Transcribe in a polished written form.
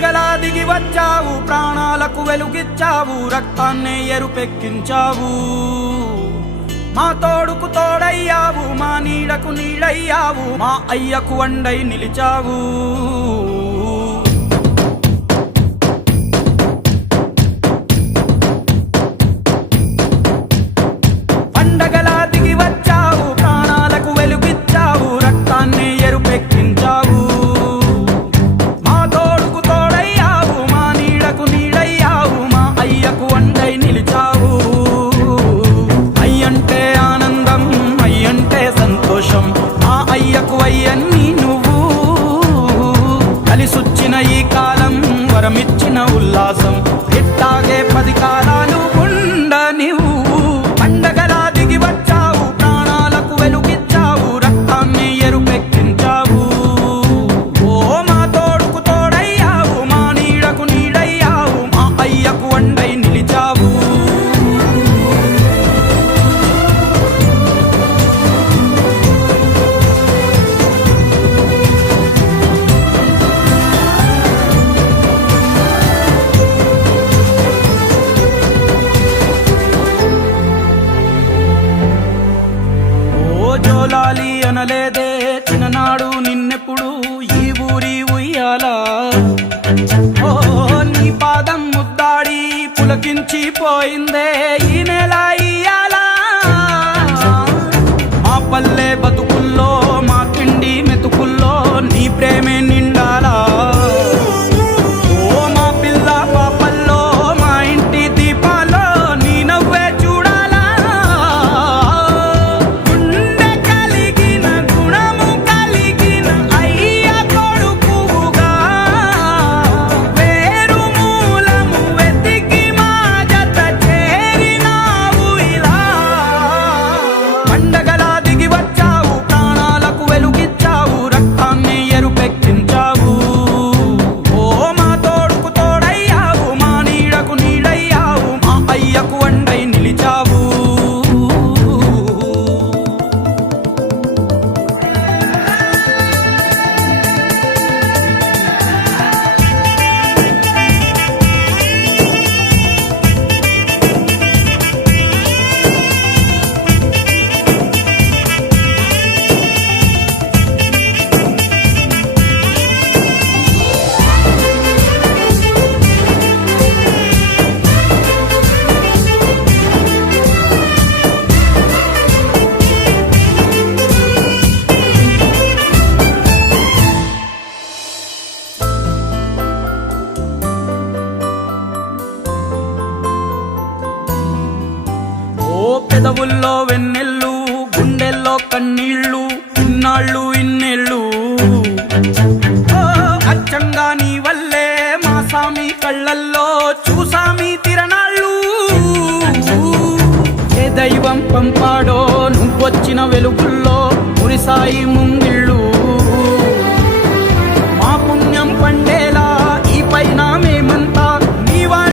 పండగలా దిగి వచ్చావు, ప్రాణాలకు వెలుగిచ్చావు, రక్తాన్నే ఎరుపెక్కించావు. మా తోడుకు తోడయ్యావు, మా నీడకు నీడయ్యావు, మా అయ్యకు వండై నిలిచావు. పండగలా దిగి వచ్చావు, ప్రాణాలకు వెలుగిచ్చావు, రక్తాన్నే ఎరుపెక్కించావు. మా తోడుకు తోడయ్యావు, మా నీడకు నీడయ్యావు, మా అయ్యకు వండై నిలిచావు. అయ్యంటే ఆనందం, అయ్యంటే సంతోషం, మా అయ్యకు అయ్యన్ని నువ్వు. కలిసొచ్చిన ఈ కాలం వరమిచ్చిన ఉల్లాసం, ఇట్టాగే 10 కాలాలు ఉండనివ్వు. పండగలా దిగి వచ్చావు, ప్రాణాలకు వెలుగిచ్చావు, రక్తాన్ని ఎరుపెక్కించావు. ఓ మా తోడుకు తోడయ్యావు, మా నీడకు నీడయ్యావు, మా అయ్యకు వండై నిలిచావు. జోలాలి అనలేదే చిన్ననాడు నిన్నెప్పుడు ఈ ఊరి ఉయ్యాలా. ఓ నీ పాదం ముద్దాడి పులకించి పోయిందే ఈ నెల ఇయ్యాలా. మా పల్లె బతుకుల్లో, మా తిండి మెతుకుల్లో నీ ప్రేమే నిండాలా. ఓ మా పిల్ల పాపల్లో, మా ఇంటి దీపాల్లో నీ నవ్వే చూడాలా. గుండె కలిగిన గుణము కలిగిన అయ్య కొడుకుగా, వేరు మూలము వెతికి మా జత చేరినావు ఇలా. పండగలా దిగి వచ్చావు, ప్రాణాలకు వెలుగిచ్చావు, రక్తాన్ని ఎరుపెక్కించావు. ఓ మా తోడుకు తోడయ్యావు, మా నీడకు నీడయ్యావు, మా అయ్యకు వండై నిలిచావు. పెదవుల్లో వెన్నెల్లు, గుండెల్లో కన్నీళ్ళు, ఇన్నాళ్ళు ఇన్నేళ్ళు. ఓ అచ్చంగా నీ వల్లే మా సామి కళ్ళల్లో చూసామి తిరణాళ్ళు. ఏ దైవం పంపాడో నువ్వొచ్చిన వెలుగుల్లో మురిసాయి ముంగిళ్ళు.